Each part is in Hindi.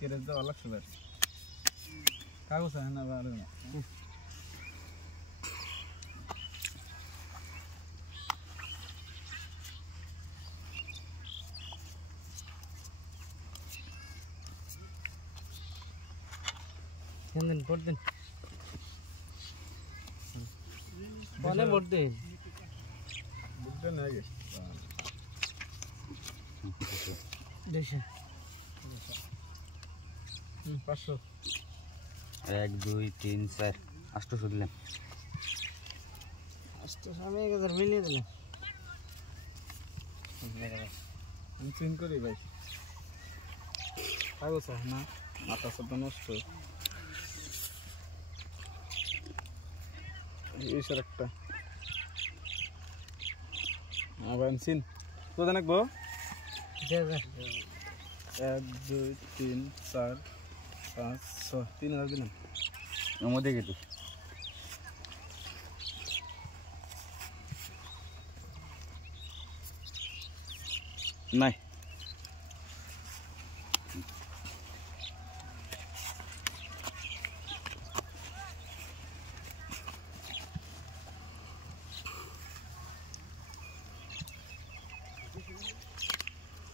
কেরেজ দাও লাগছে ভাই কাগজ আছে না ভালো না কেন ভোট দেন বলে ভোট দেন বুঝতে না আগে 200 500 1 2 3 4 800 দিলাম 800 আমি 1000 মিলিয়ে দিলাম আমি চিন করি ভাই কাগজ আছে না মাথা সব নষ্ট এই স্যার একটা আবার চিন তো জানাকবো 1000 1 2 3 4 5 6 3000 দিলাম আমাদের কিন্তু নাই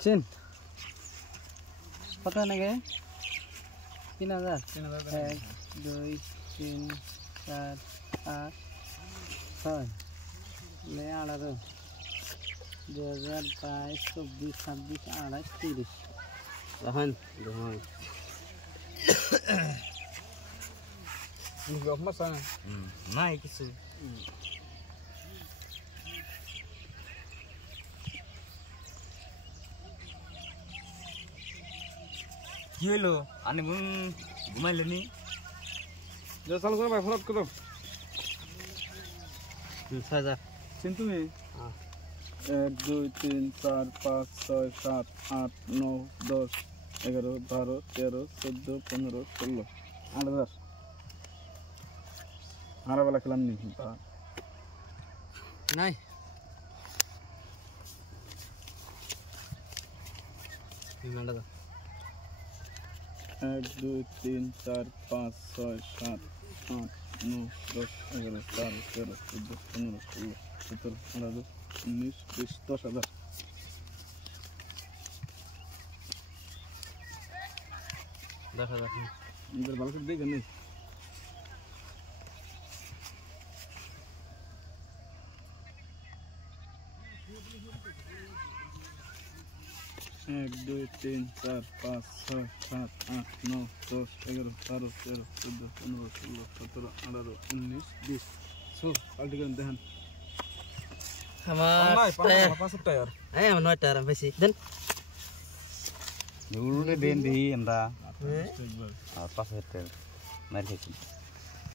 চিন কত নাকি 3000 1 2 3 4 5 6 ले 18 2022 24 26 28 30 এখন দেখুন গপ মাছ না নাই কিছু কি হইলো আনে ঘুমাইলেনি যা চালু করো ভাই ফরত করো 6000 চিন তুমি 1 2 3 4 5 6 7 8 9 10 11 12 13 14 15 16 8000 হারাবেলা খেলাম নি নাই মেলা 1 2 3 4 5 6 7 8 9 10 11 12 13 14 15 16 17 18 19 20 10000 দেখা যাক इधर बाल कर देगा नहीं एक दो तीन चार पाँच छः सात आठ नौ 10 11 12 13 14 15 16 17 18 19 20 सो पाल्टी कर देहन আমার पाँच टायर এই আমার 9 টাকা বেশি দেন উড়ে দেন দিই আমরা হ্যাঁ 5000 টাকা মার খেয়েছি